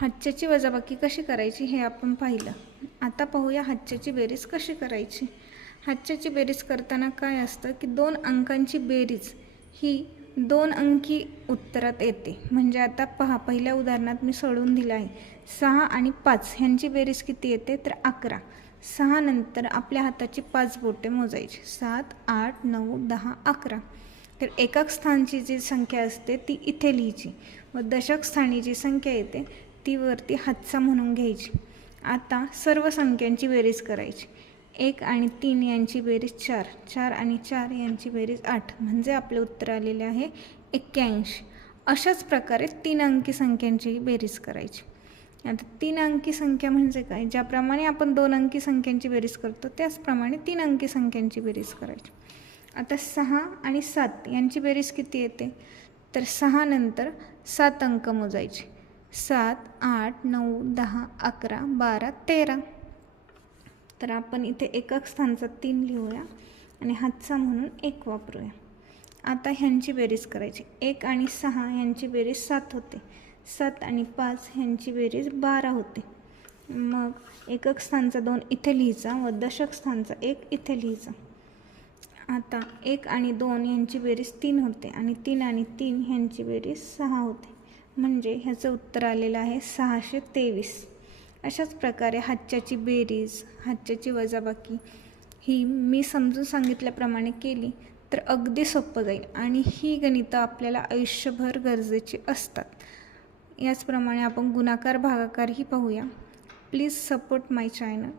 हातच्याची वजाबाकी कशी करायची हे आपण पाहिलं. आता पाहूया हातच्याची बेरीज कशी करायची. हातच्याची बेरीज करताना काय असतं की दोन अंकांची बेरीज ही दोन अंकी उत्तरात येते. म्हणजे आता पहा पहिल्या उदाहरणात मी सोडून दिलं आहे. सहा आणि पाच ह्यांची बेरीज किती येते? तर अकरा. सहा नंतर आपल्या हाताची पाच बोटे मोजायची. सात आठ नऊ दहा अकरा. तर एकक स्थानची जी संख्या असते ती इथे लिहायची. व दशक स्थानी जी संख्या येते ती वरती हातचा म्हणून घ्यायची. आता सर्व संख्यांची बेरीज करायची. एक आणि तीन यांची बेरीज चार. चार आणि चार यांची बेरीज आठ. म्हणजे आपले उत्तर आलेले आहे एक्क्याऐंशी. अशाच प्रकारे तीन अंकी संख्यांची बेरीज करायची. आता तीन अंकी संख्या म्हणजे काय? ज्याप्रमाणे आपण दोन अंकी संख्यांची बेरीज करतो त्याचप्रमाणे तीन अंकी संख्यांची बेरीज करायची. आता सहा आणि सात यांची बेरीज किती येते? तर सहा नंतर सात अंक मोजायचे. सात आठ नऊ दहा अकरा बारा तेरा. तर आपण इथे एकक स्थानचा तीन लिहूया आणि हातचा म्हणून एक वापरूया. आता ह्यांची बेरीज करायची. एक आणि सहा यांची बेरीज सात होते. सात आणि पाच ह्यांची बेरीज बारा होते. मग एकक स्थानचा दोन इथे लिहायचा व दशक स्थानचा एक इथे लिहायचा आता एक आणि दोन यांची बेरीज तीन होते आणि तीन आणि तीन ह्यांची बेरीज सहा होते. म्हणजे ह्याचं उत्तर आलेलं आहे सहाशे तेवीस. अशाच प्रकारे हातच्याची बेरीज हातच्याची वजाबाकी ही मी समजून सांगितल्याप्रमाणे केली तर अगदी सोपं जाईल आणि ही गणितं आपल्याला आयुष्यभर गरजेची असतात. याचप्रमाणे आपण गुणाकार भागाकारही पाहूया. Please support my channel